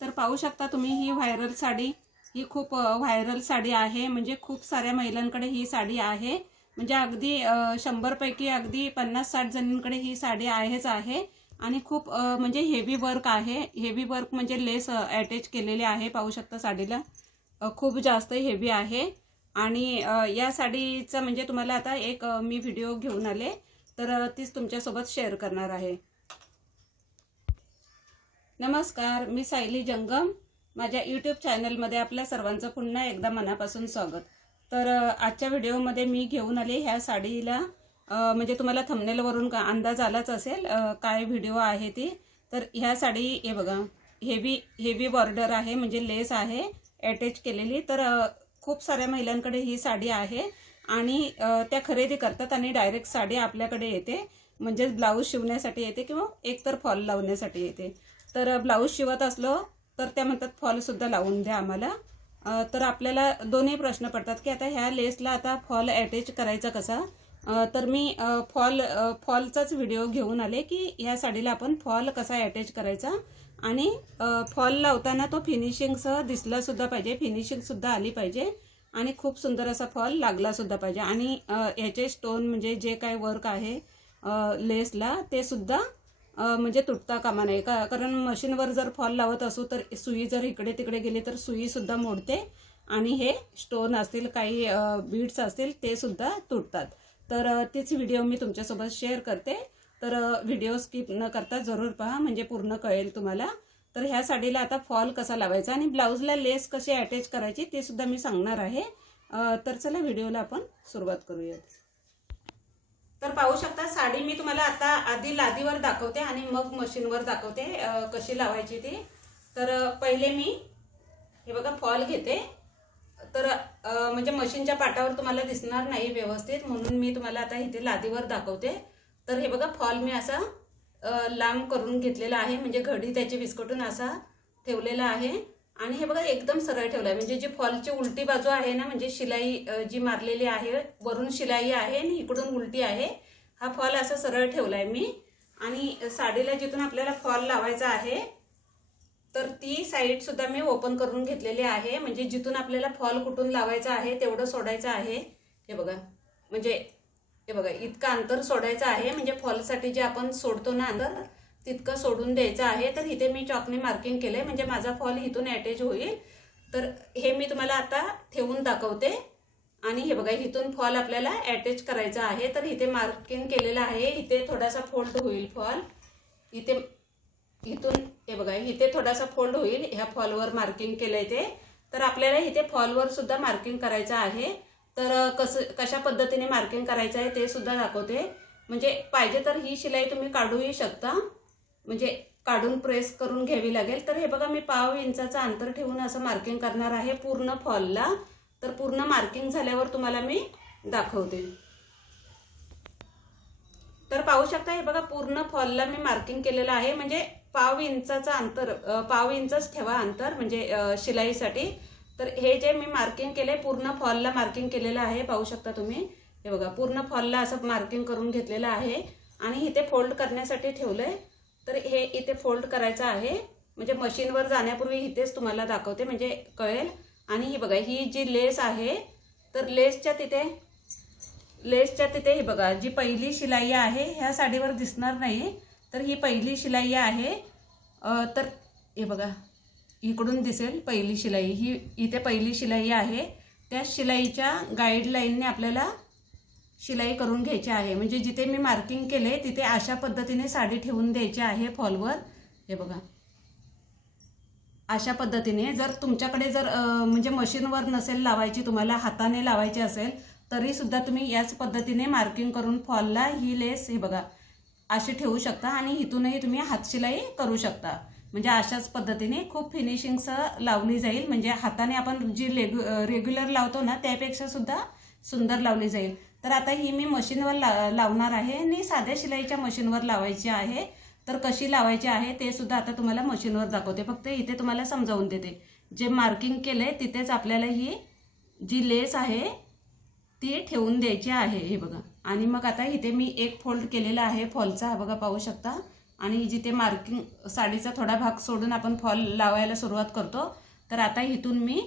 तर पाहू शकता तुम्ही ही व्हायरल साडी. ही खूप व्हायरल साडी आहे. म्हणजे खूप साऱ्या महिलांकडे ही साडी आहे. म्हणजे अगदी शंभरपैकी अगदी पन्नास साठ जणींकडे ही साडी आहेच आहे. आणि खूप म्हणजे हेवी वर्क आहे. हेवी वर्क म्हणजे लेस अटॅच केलेले आहे. पाहू शकता साडीला. खूप जास्त हेवी आहे. आणि या साडीचं म्हणजे तुम्हाला आता एक मी व्हिडिओ घेऊन आले. तर तीच तुमच्यासोबत शेअर करणार आहे. नमस्कार मी सायली जंगम. माझ्या यूट्यूब चॅनलमध्ये आपल्या सर्वांचं पुन्हा एकदा मनापासून स्वागत. तर आजच्या व्हिडिओमध्ये मी घेऊन आले ह्या साडीला. म्हणजे तुम्हाला थंबनेलवरून का अंदाज आलाच असेल काय व्हिडिओ आहे ती. तर ह्या साडी हे बघा हेवी हेवी बॉर्डर आहे म्हणजे लेस आहे अटॅच केलेली. तर खूप साऱ्या महिलांकडे ही साडी आहे. आणि त्या खरेदी करतात आणि डायरेक्ट साडी आपल्याकडे येते. म्हणजे ब्लाऊज शिवण्यासाठी येते किंवा एकतर फॉल लावण्यासाठी येते. तर ब्लाऊज शिवत असलो तर त्या म्हणतात फॉलसुद्धा लावून द्या आम्हाला. तर आपल्याला दोन्ही प्रश्न पडतात की आता ह्या लेसला आता फॉल अटॅच करायचा कसा? तर मी फॉल फॉलचाच व्हिडिओ घेऊन आले की ह्या साडीला आपण फॉल कसा अटॅच करायचा? आणि फॉल लावताना तो फिनिशिंगसह दिसलासुद्धा पाहिजे फिनिशिंगसुद्धा आली पाहिजे आणि खूप सुंदर असा फॉल लागलासुद्धा पाहिजे. आणि ह्याचे स्टोन म्हणजे जे काय वर्क आहे लेसला ते सुद्धा म्हणजे तुटता कामा नये. का कारण मशीनवर जर फॉल लावत असू तर सुई जर इकडे तिकडे गेली तर सुईसुद्धा मोडते आणि हे स्टोन असतील काही बीड्स असतील ते सुद्धा तुटतात. तर तीच व्हिडिओ मी तुमच्यासोबत शेअर करते. तर व्हिडिओ स्किप न करता जरूर पहा म्हणजे पूर्ण कळेल तुम्हाला. तर ह्या साडीला आता फॉल कसा लावायचा आणि ब्लाऊजला लेस कशी अटॅच करायची ते सुद्धा मी सांगणार आहे. तर चला व्हिडिओला आपण सुरुवात करूयात. तर पाहू शकता साडी मी तुम्हाला आता आधी लादीवर दाखवते आणि मग मशीनवर दाखवते कशी लावायची ती. तर पहिले मी हे बघा फॉल घेते. तर म्हणजे मशीनच्या पाटावर तुम्हाला दिसणार नाही व्यवस्थित म्हणून मी तुम्हाला आता इथे लादीवर दाखवते. तर हे बघा फॉल मी असा लांब करून घेतलेला आहे म्हणजे घडी त्याची विस्कटून असा ठेवलेला आहे. आणि हे बघा एकदम सरळ ठेवलं आहे म्हणजे जी फॉलची उलटी बाजू आहे ना म्हणजे शिलाई जी मारलेली आहे वरून शिलाई आहे आणि इकडून उलटी आहे हा फॉल असा सरळ ठेवला आहे मी. आणि साडीला जिथून आपल्याला फॉल लावायचा आहे तर ती साईड सुद्धा मी ओपन करून घेतलेली आहे. म्हणजे जिथून आपल्याला फॉल कुठून लावायचा आहे तेवढं सोडायचं आहे. हे बघा. म्हणजे हे बघा इतकं अंतर सोडायचं आहे. म्हणजे फॉलसाठी जे आपण सोडतो ना अंतर तितकं सोडून द्यायचं आहे तर इथे मी चॉकने मार्किंग केलंय म्हणजे माझा फॉल इथून अटॅच होईल. तर हे मी तुम्हाला आता ठेवून दाखवते. आणि हे बघा इथून फॉल आपल्याला अटॅच करायचा आहे. तर इथे मार्किंग केलेलं आहे इथे थोडासा फोल्ड होईल फॉल इथे इथून हे बघा इथे थोडासा फोल्ड होईल ह्या फॉलवर मार्किंग केलंय ते. तर आपल्याला इथे फॉलवर सुद्धा मार्किंग करायचं आहे. तर कसं कशा पद्धतीने मार्किंग करायचं आहे ते सुद्धा दाखवते. म्हणजे पाहिजे तर ही शिलाई तुम्ही काढूही शकता. म्हणजे काढून प्रेस करून घ्यावी लागेल. तर हे बघा मी पाव इंचाचं अंतर ठेवून असं मार्किंग करणार आहे पूर्ण फॉलला. तर पूर्ण मार्किंग झाल्यावर तुम्हाला मी दाखवते. तर पाहू शकता हे बघा पूर्ण फॉलला मी मार्किंग केलेलं आहे. म्हणजे पाव इंचाचं अंतर पाव इंचच ठेवा अंतर म्हणजे शिलाईसाठी. तर हे जे मी मार्किंग केले पूर्ण फॉलला मार्किंग केलेलं आहे पाहू शकता तुम्ही. हे बघा पूर्ण फॉलला असं मार्किंग करून घेतलेलं आहे. आणि इथे फोल्ड करण्यासाठी ठेवलंय. तर हे इथे फोल्ड करायचं आहे. म्हणजे मशीनवर जाण्यापूर्वी इथेच तुम्हाला दाखवते म्हणजे कळेल. आणि ही बघा ही जी लेस आहे तर लेसच्या तिथे लेसच्या तिथे ही बघा जी पहिली शिलाई आहे ह्या साडीवर दिसणार नाही. तर ही पहिली शिलाई आहे. तर हे बघा इकडून दिसेल पहिली शिलाई. ही इथे पहिली शिलाई आहे. त्या शिलाईच्या गाईडलाईनने आपल्याला शिलाई करून घ्यायची आहे. म्हणजे जिथे मी मार्किंग केले तिथे अशा पद्धतीने साडी ठेवून द्यायची आहे फॉलवर. हे बघा. अशा पद्धतीने जर तुमच्याकडे जर म्हणजे मशीनवर नसेल लावायची तुम्हाला हाताने लावायची असेल तरी सुद्धा तुम्ही याच पद्धतीने मार्किंग करून फॉलला ही लेस हे बघा अशी ठेवू शकता आणि इथूनही तुम्ही हातशिलाई करू शकता. म्हणजे अशाच पद्धतीने खूप फिनिशिंगसह लावली जाईल. म्हणजे हाताने आपण जी लेगु रेग्युलर लावतो ना त्यापेक्षा सुद्धा सुंदर लावली जाईल. तर आता ही मी मशीनवर ला लावणार आहे. आणि साध्या शिलाईच्या मशीनवर लावायची आहे. तर कशी लावायची आहे ते सुद्धा आता तुम्हाला मशीनवर दाखवते. फक्त इथे तुम्हाला समजावून देते. जे मार्किंग केलंय तिथेच आपल्याला ही जी लेस आहे ती ठेवून द्यायची आहे. हे बघा. आणि मग आता इथे मी एक फोल्ड केलेला आहे फॉलचा. हा बघा पाहू शकता. आणि जिथे मार्किंग साडीचा थोडा भाग सोडून आपण फॉल लावायला सुरुवात करतो. तर आता इथून मी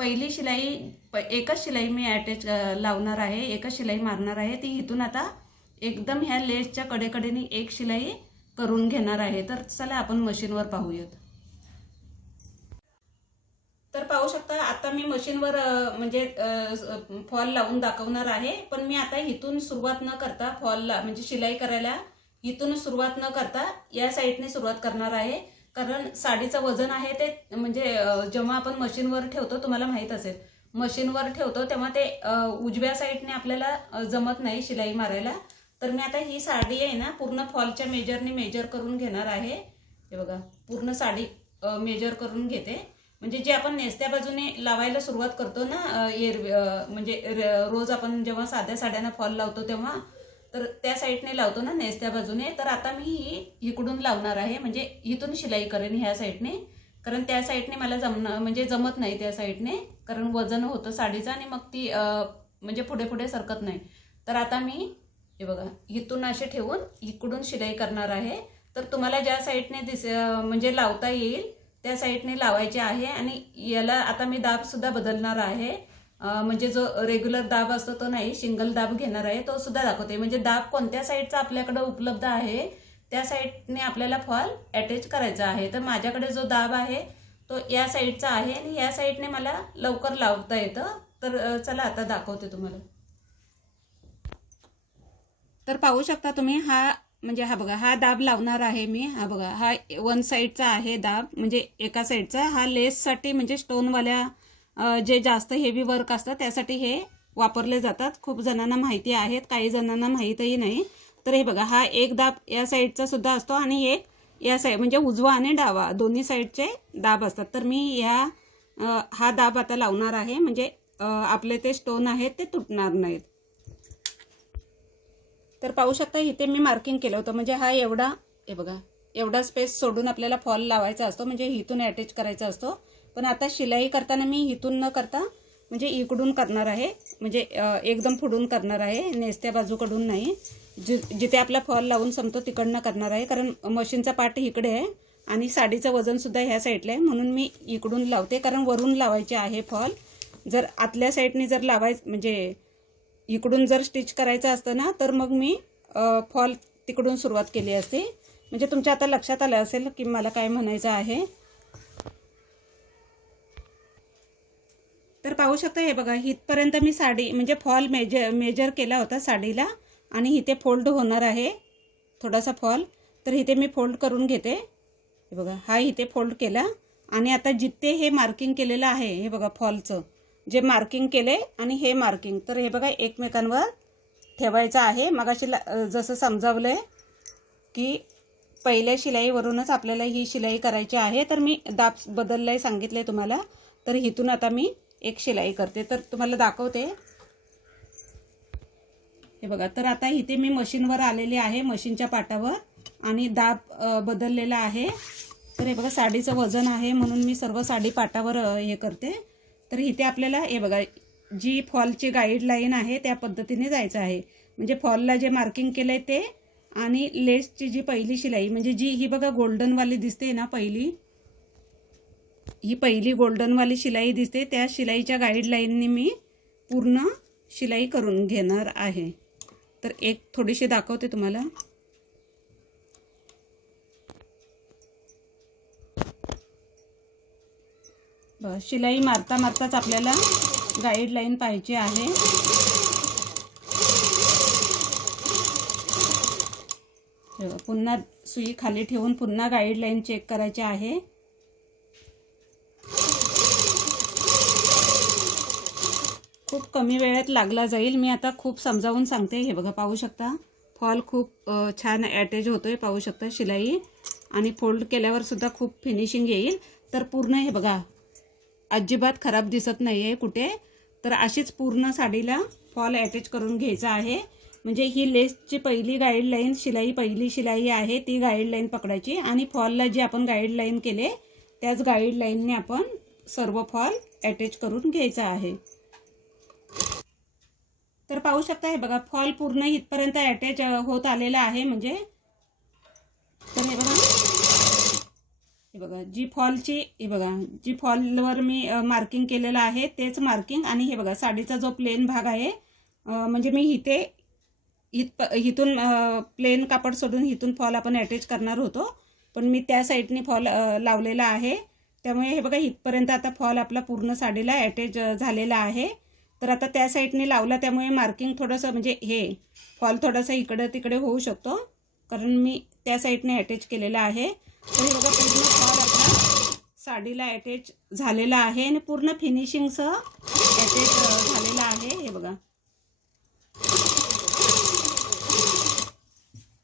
पहिली शिलाई प एकच शिलाई मी अटॅच लावणार आहे एकच शिलाई मारणार आहे. ती इथून आता एकदम ह्या लेसच्या कडेकडेने एक शिलाई करून घेणार आहे. तर चला आपण मशीनवर पाहूयात. तर पाहू शकता आता मी मशीनवर म्हणजे फॉल लावून दाखवणार आहे. पण मी आता इथून सुरुवात न करता फॉल म्हणजे शिलाई करायला इथून सुरुवात न करता या साईडने सुरुवात करणार आहे. कारण साडीचं वजन आहे ते म्हणजे जेव्हा आपण मशीनवर ठेवतो तुम्हाला माहीत असेल. मशीनवर ठेवतो तेव्हा ते उजव्या साईडने आपल्याला जमत नाही शिलाई मारायला. तर मी आता ही साडी आहे ना पूर्ण फॉलच्या मेजरने मेजर करून घेणार आहे. हे बघा पूर्ण साडी मेजर करून घेते. म्हणजे जे आपण नेसत्या बाजूने लावायला सुरुवात करतो ना एर म्हणजे रोज आपण जेव्हा साध्या साड्यांना फॉल लावतो तेव्हा तर त्या साईडने लावतो ना नेसत्या बाजूने. तर आता मी ही इकडून लावणार आहे म्हणजे इथून शिलाई करेन ह्या साईडने. कारण त्या साईडने मला जमणं म्हणजे जमत नाही त्या साईडने. कारण वजन होतं साडीचं आणि मग ती म्हणजे पुढे पुढे सरकत नाही. तर आता मी हे बघा इथून असे ठेवून इकडून शिलाई करणार आहे. तर तुम्हाला ज्या साईडने दिस म्हणजे लावता येईल त्या साईडने लावायचे आहे आणि याला आता मी दाब सुद्धा बदलणार आहे. म्हणजे जो रेग्युलर दाब असतो तो नाही सिंगल दाब घेणार आहे तो सुद्धा दाखवते. म्हणजे दाब कोणत्या साईडचा आपल्याकडे उपलब्ध आहे त्या साईडने आपल्याला फॉल अटॅच करायचा आहे. तर माझ्याकडे जो दाब आहे तो या साईडचा आहे आणि या साईडने मला लवकर लावता येतं. तर चला आता दाखवते तुम्हाला. तर पाहू शकता तुम्ही हा म्हणजे हा बघा हा दाब लावणार आहे मी. हा बघा हा वन साईडचा आहे दाब. म्हणजे एका साईडचा हा लेससाठी म्हणजे स्टोनवाल्या जे जास्त हेवी वर्क असतं त्यासाठी हे वापरले जातात. खूप जणांना माहिती आहेत काही जणांना माहीतही नाही. तर हे बघा हा एक दाब या साईडचा सुद्धा असतो आणि एक या साईड म्हणजे उजवा आणि डावा दोन्ही साईडचे दाब असतात. तर मी ह्या हा दाब आता लावणार आहे. म्हणजे आपले ते स्टोन आहेत ते तुटणार नाहीत. तर पाहू शकता इथे मी मार्किंग केलं होतं. म्हणजे हा एवढा हे बघा एवढा स्पेस सोडून आपल्याला फॉल लावायचा असतो. म्हणजे इथून अटॅच करायचा असतो. पण आता शिलाई करताना मी इथून न करता म्हणजे इकडून करणार आहे म्हणजे एकदम फुडून करणार आहे नेसत्या बाजूकडून नाही. जि जिथे आपला फॉल लावून संपतो तिकडनं करणार आहे कारण मशीनचा पार्ट इकडे आहे आणि साडीचं वजनसुद्धा ह्या साईडला आहे. म्हणून मी इकडून लावते कारण वरून लावायचे आहे फॉल. जर आतल्या साईडने जर लावायचं म्हणजे इकडून जर स्टिच करायचं असतं ना तर मग मी फॉल तिकडून सुरुवात केली असते. म्हणजे तुमच्या आता लक्षात आलं असेल की मला काय म्हणायचं आहे. तर पाहू शकता हे बघा इथपर्यंत मी साडी म्हणजे फॉल मेजर मेजर केला होता साडीला आणि इथे फोल्ड होणार आहे थोडासा फॉल. तर इथे मी फोल्ड करून घेते. हे बघा हा इथे फोल्ड केला आणि आता जिथे हे मार्किंग केलेलं आहे हे बघा फॉलचं जे मार्किंग केले आणि हे मार्किंग. तर हे बघा एकमेकांवर ठेवायचं आहे. मगाशी ला- जसं समजावलं आहे की पहिल्या शिलाईवरूनच आपल्याला ही शिलाई करायची आहे. तर मी दाब बदललं आहे सांगितलं आहे तुम्हाला. तर इथून आता मी एक शिलाई करते. तर तुम्हाला दाखवते. हे बघा तर आता इथे मी मशीनवर आलेले आहे मशीनच्या पाटावर. आणि दाब बदललेला आहे. तर हे बघा साडीचं वजन आहे म्हणून मी सर्व साडी पाटावर हे करते. तर इथे आपल्याला हे बघा जी फॉलची गाईडलाईन आहे त्या पद्धतीने जायचं आहे. म्हणजे फॉलला जे मार्किंग केलं आहे ते आणि लेसची जी पहिली शिलाई म्हणजे जी ही बघा गोल्डनवाली दिसते ना पहिली ही पहिली गोल्डनवाली शिलाई दिसते. त्या शिलाईच्या गाईडलाईनने मी पूर्ण शिलाई करून घेणार आहे. तर एक थोडीशी दाखवते तुम्हाला. बस शिलाई मारता मारताच आपल्याला गाईडलाईन पाहिजे आहे. पुन्हा सुई खाली ठेवून पुन्हा गाईडलाईन चेक करायची आहे. खूप कमी वेळेत लागला जाईल. मी आता खूप समजावून सांगते. हे बघा पाहू शकता. फॉल खूप छान अटॅच होतोय पाहू शकता शिलाई. आणि फोल्ड केल्यावर सुद्धा खूप फिनिशिंग येईल. तर पूर्ण हे बघा अजिबात खराब दिसत नाही आहे कुठे. तर अशीच पूर्ण साडीला फॉल अटॅच करून घ्यायचा आहे. म्हणजे ही लेसची पहिली गाईडलाईन शिलाई पहिली शिलाई आहे ती गाईडलाईन पकडायची. आणि फॉलला जी आपण गाईडलाईन केले त्याच गाईडलाईनने आपण सर्व फॉल अटॅच करून घ्यायचा आहे. तर पाहू शकता हे बघा फॉल पूर्ण इथपर्यंत अटॅच होत आलेला आहे. म्हणजे तर हे बघा. हे बघा जी फॉलची हे बघा जी फॉलवर मी मार्किंग केलेलं आहे तेच मार्किंग आणि हे बघा साडीचा जो प्लेन भाग आहे म्हणजे मी इथे इथ इथून प्लेन कापड सोडून इथून फॉल आपण अटॅच करणार होतो. पण मी त्या साईडनी फॉल लावलेला आहे. त्यामुळे हे बघा इथपर्यंत आता फॉल आपला पूर्ण साडीला अटॅच झालेला आहे. तर आता त्या साईडने लावला त्यामुळे मार्किंग थोडंसं म्हणजे हे फॉल थोडासा इकडं तिकडे होऊ शकतो. कारण मी त्या साईडने अटॅच केलेला आहे. तर हे बघा पूर्ण फॉल आपला साडीला अटॅच झालेला आहे आणि पूर्ण फिनिशिंगसह अटॅच झालेला आहे. हे बघा.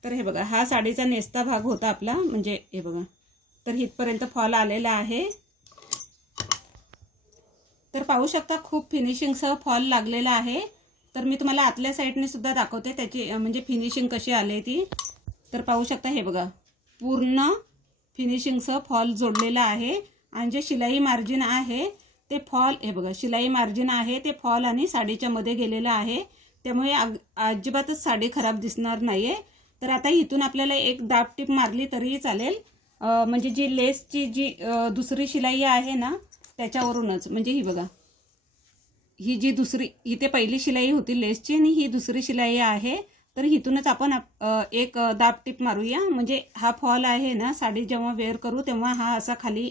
तर हे बघा हा साडीचा नेसता भाग होता आपला. म्हणजे हे बघा. तर इथपर्यंत फॉल आलेला आहे. तर पाहू शकता खूप फिनिशिंगसह फॉल लागलेला आहे. तर मी तुम्हाला आतल्या साईडने सुद्धा दाखवते त्याची म्हणजे फिनिशिंग कशी आली ती. तर पाहू शकता हे बघा पूर्ण फिनिशिंगसह फॉल जोडलेला आहे. आणि जे शिलाई मार्जिन आहे ते फॉल हे बघा शिलाई मार्जिन आहे ते फॉल आणि साडीच्या मध्ये गेलेलं आहे. त्यामुळे अजिबातच साडी खराब दिसणार नाही आहे तर आता इथून आपल्याला एक दाब टीप मारली तरीही चालेल. म्हणजे जी लेसची जी दुसरी शिलाई आहे ना त्याच्यावरूनच. म्हणजे ही बघा. ही जी दुसरी इथे पहिली शिलाई होती लेसची आणि ही दुसरी शिलाई आहे. तर इथूनच आपण आप- एक दाब टिप मारूया. म्हणजे हा फॉल आहे ना साडी जेव्हा वेअर करू तेव्हा हा असा खाली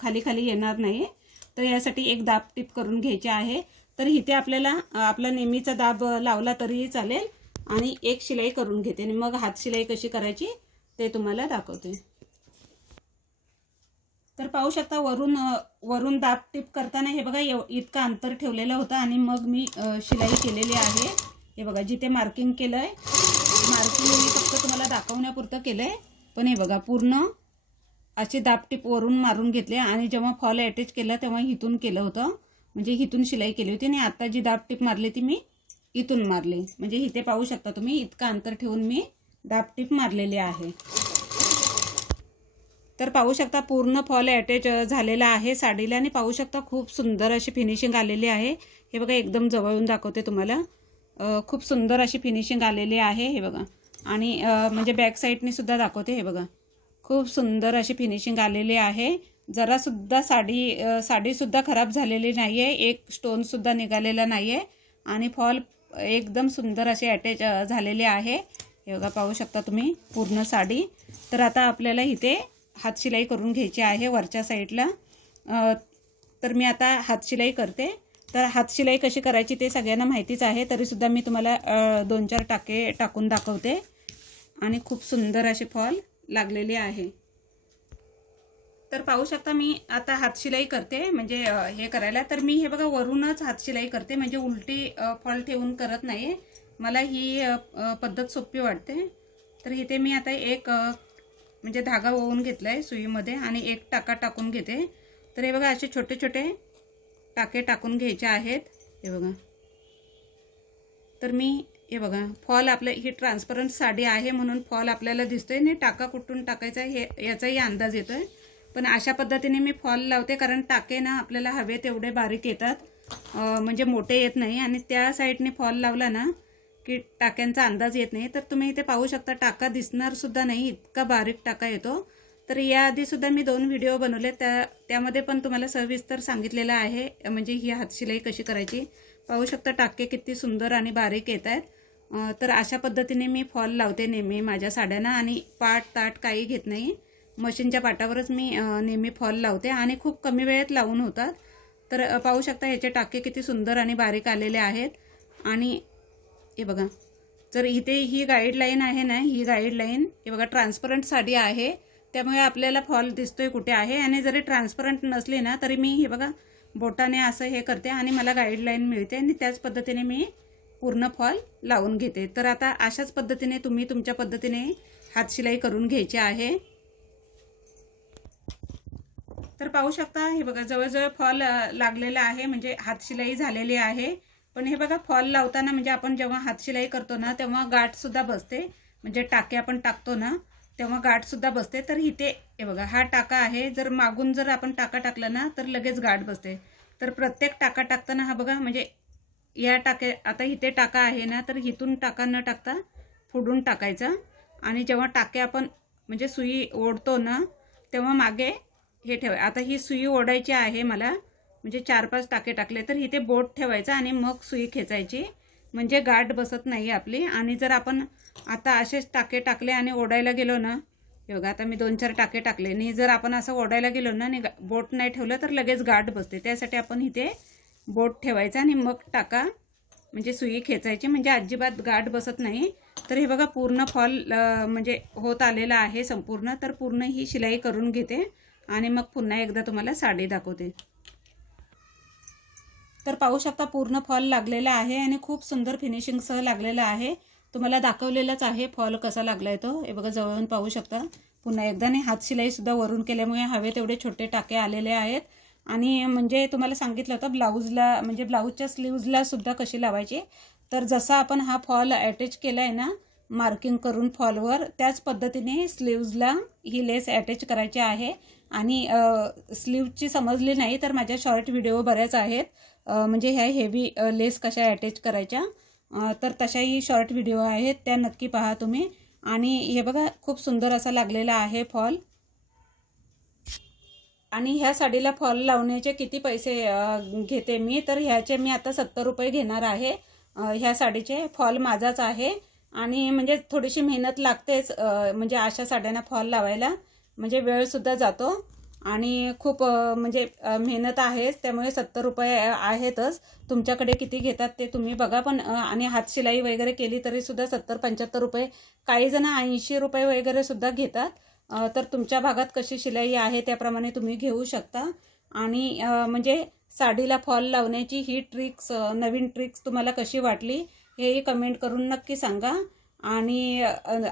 खाली खाली येणार नाही. तर यासाठी एक दाब टिप करून घ्यायची आहे. तर इथे आपल्याला आपला नेहमीचा दाब लावला तरीही चालेल. आणि एक शिलाई करून घेते. आणि मग हात शिलाई कशी करायची ते तुम्हाला दाखवते. तर पाहू शकता वरून वरून दाब टिप करताना हे बघा एव इतकं अंतर ठेवलेलं होतं आणि मग मी शिलाई केलेली आहे. हे बघा जिथे मार्किंग केलं आहे मार्किंग मी फक्त तुम्हाला दाखवण्यापुरतं केलं आहे पण हे बघा पूर्ण अशी दाब टिप वरून मारून घेतले आणि जेव्हा फॉल अटॅच केलं तेव्हा इथून केलं होतं. म्हणजे इथून शिलाई केली होती आणि आता जी दाब टिप मारली ती मी इथून मारली. म्हणजे इथे पाहू शकता तुम्ही इतकं अंतर ठेवून मी दाब टिप मारलेली आहे. तर पाहू शकता पूर्ण फॉल अटॅच झालेला आहे. साडीला आणि पाहू शकता खूप सुंदर अशी फिनिशिंग आलेली आहे. हे बघा एकदम जवळून दाखवते तुम्हाला. खूप सुंदर अशी फिनिशिंग आलेली आहे हे बघा. आणि म्हणजे बॅक साईडने सुद्धा दाखवते हे बघा. खूप सुंदर अशी फिनिशिंग आलेली आहे. जरासुद्धा साडी साडीसुद्धा खराब झालेली नाही आहे एक स्टोनसुद्धा निघालेला नाही आहे आणि फॉल एकदम सुंदर असे अटॅच झालेले आहे. हे बघा पाहू शकता तुम्ही पूर्ण साडी. तर आता आपल्याला इथे हातशिलाई करून घ्यायची आहे वरच्या साईडला. तर मी आता हातशिलाई करते. तर हातशिलाई कशी करायची ते सगळ्यांना माहितीच आहे. तरीसुद्धा मी तुम्हाला दोन चार टाके टाकून दाखवते. आणि खूप सुंदर असे फॉल लागलेले आहे. तर पाहू शकता मी आता हातशिलाई करते. म्हणजे हे करायला. तर मी हे बघा वरूनच हातशिलाई करते. म्हणजे उलटी फॉल ठेवून करत नाही मला ही पद्धत सोपी वाटते. तर इथे मी आता एक म्हणजे धागा ओवून घेतला आहे सुईमध्ये आणि एक टाका टाकून घेते. तर हे बघा असे छोटे छोटे टाके टाकून घ्यायचे आहेत. हे बघा. तर मी हे बघा फॉल आपलं ही ट्रान्सपरंट साडी आहे म्हणून फॉल आपल्याला दिसतोय आणि टाका कुठून टाकायचा हे याचाही अंदाज येतोय. पण अशा पद्धतीने मी फॉल लावते कारण टाके ना आपल्याला हवे तेवढे बारीक येतात. म्हणजे मोठे येत नाही आणि त्या साईडने फॉल लावला ना की टाक्यांचा अंदाज येत नाही. तर तुम्ही इथे पाहू शकता टाका दिसणार सुद्धा नाही इतका बारीक टाका येतो. तर याआधी सुद्धा मी दोन व्हिडिओ बनवले. त्या त्यामध्ये पण तुम्हाला सविस्तर सांगितलेलं आहे. म्हणजे ही हातशिलाई कशी करायची. पाहू शकता टाके किती सुंदर आणि बारीक येत आहेत. तर अशा पद्धतीने मी फॉल लावते नेहमी माझ्या साड्यांना. आणि पाट ताट काही घेत नाही. मशीनच्या पाटावरच मी नेहमी फॉल लावते. आणि खूप कमी वेळेत लावून होतात. तर पाहू शकता ह्याचे टाके किती सुंदर आणि बारीक आलेले आहेत. आणि हे बघा. जर इथे ही गाईडलाईन आहे ना ही गाईडलाईन हे बघा ट्रान्सपरंट साडी आहे. त्यामुळे आपल्याला फॉल दिसतोय कुठे आहे आणि जरी ट्रान्सपरंट नसली ना तरी मी हे बघा बोटाने असं हे करते आणि मला गाईडलाईन मिळते आणि त्याच पद्धतीने मी पूर्ण फॉल लावून घेते. तर आता अशाच पद्धतीने तुम्ही तुमच्या पद्धतीने हातशिलाई करून घ्यायची आहे. तर पाहू शकता हे बघा जवळजवळ फॉल लागलेला आहे म्हणजे हातशिलाई झालेली आहे. पण हे बघा फॉल लावताना म्हणजे आपण जेव्हा हातशिलाई करतो ना तेव्हा गाठ सुद्धा बसते. म्हणजे टाके आपण टाकतो ना तेव्हा गाठ सुद्धा बसते. तर इथे हे बघा हा टाका आहे. जर मागून जर आपण टाका टाकला ना तर लगेच गाठ बसते. तर प्रत्येक टाका टाकताना हा बघा म्हणजे या टाके आता इथे टाका आहे ना तर इथून टाका न टाकता फोडून टाकायचा. आणि जेव्हा टाके आपण म्हणजे सुई ओढतो ना तेव्हा मागे हे ठेवा आता ही सुई ओढायची आहे मला. म्हणजे चार पाच टाके टाकले तर इथे बोट ठेवायचं आणि मग सुई खेचायची. म्हणजे गाठ बसत नाही आपली. आणि जर आपण आता असेच टाके टाकले आणि ओढायला गेलो ना हे बघा आता मी दोन चार टाके टाकले. आणि जर आपण असं ओढायला गेलो ना आणि गा- बोट नाही ठेवलं तर लगेच गाठ बसते. त्यासाठी आपण इथे बोट ठेवायचं आणि मग टाका. म्हणजे सुई खेचायची. म्हणजे अजिबात गाठ बसत नाही. तर हे बघा पूर्ण फॉल म्हणजे होत आलेला आहे संपूर्ण. तर पूर्ण ही शिलाई करून घेते. आणि मग पुन्हा एकदा तुम्हाला साडी दाखवते. तर पाहू शकता पूर्ण फॉल लागलेला आहे आणि खूप सुंदर फिनिशिंगसह लागलेला आहे. तुम्हाला दाखवलेलाच आहे फॉल कसा लागलाय तो. हे बघा जवळून पाहू शकता. पुन्हा एकदा आणि हात वरून केल्यामुळे हवे तेवढे छोटे टाके आलेले आहेत. आणि म्हणजे तुम्हाला सांगितलं होतं ब्लाऊजला म्हणजे ब्लाऊजच्या स्लीव्जला सुद्धा कशी लावायची. तर जसा आपण हा फॉल अटॅच केला आहे ना मार्किंग करून फॉलवर त्याच पद्धतीने स्लीव्जला ही लेस अटॅच करायची आहे. आणि स्लीवची समजली नाही तर माझ्या शॉर्ट व्हिडिओ बऱ्याच आहेत. म्हणजे ह्या हेवी लेस कशा अटॅच करायच्या? तर तशाही शॉर्ट व्हिडिओ आहेत. त्या नक्की पहा तुम्ही. आणि हे बघा खूप सुंदर असा लागलेला आहे फॉल आणि ह्या साडीला फॉल लावण्याचे किती पैसे घेते मी? तर ह्याचे मी आता सत्तर रुपये घेणार आहे. ह्या साडीचे फॉल माझाच आहे. आणि म्हणजे थोडीशी मेहनत लागतेच म्हणजे अशा साड्यांना फॉल लावायला. म्हणजे वेळसुद्धा जातो. आणि खूप म्हणजे मेहनत आहेच. त्यामुळे सत्तर रुपये आहेतच. तुमच्याकडे किती घेतात ते तुम्ही बघा. पण आणि हातशिलाई वगैरे केली तरीसुद्धा सत्तर पंच्याहत्तर रुपये काही जण ऐंशी रुपये वगैरे सुद्धा घेतात. तर तुमच्या भागात कशी शिलाई आहे त्याप्रमाणे तुम्ही घेऊ शकता. आणि म्हणजे साडीला फॉल लावण्याची ही ट्रिक्स नवीन ट्रिक्स तुम्हाला कशी वाटली हेही कमेंट करून नक्की सांगा. आणि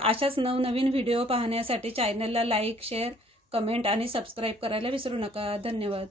अशाच नवनवीन व्हिडिओ पाहण्यासाठी चॅनलला लाईक शेअर कमेंट आणि सबस्क्राईब करायला विसरू नका. धन्यवाद.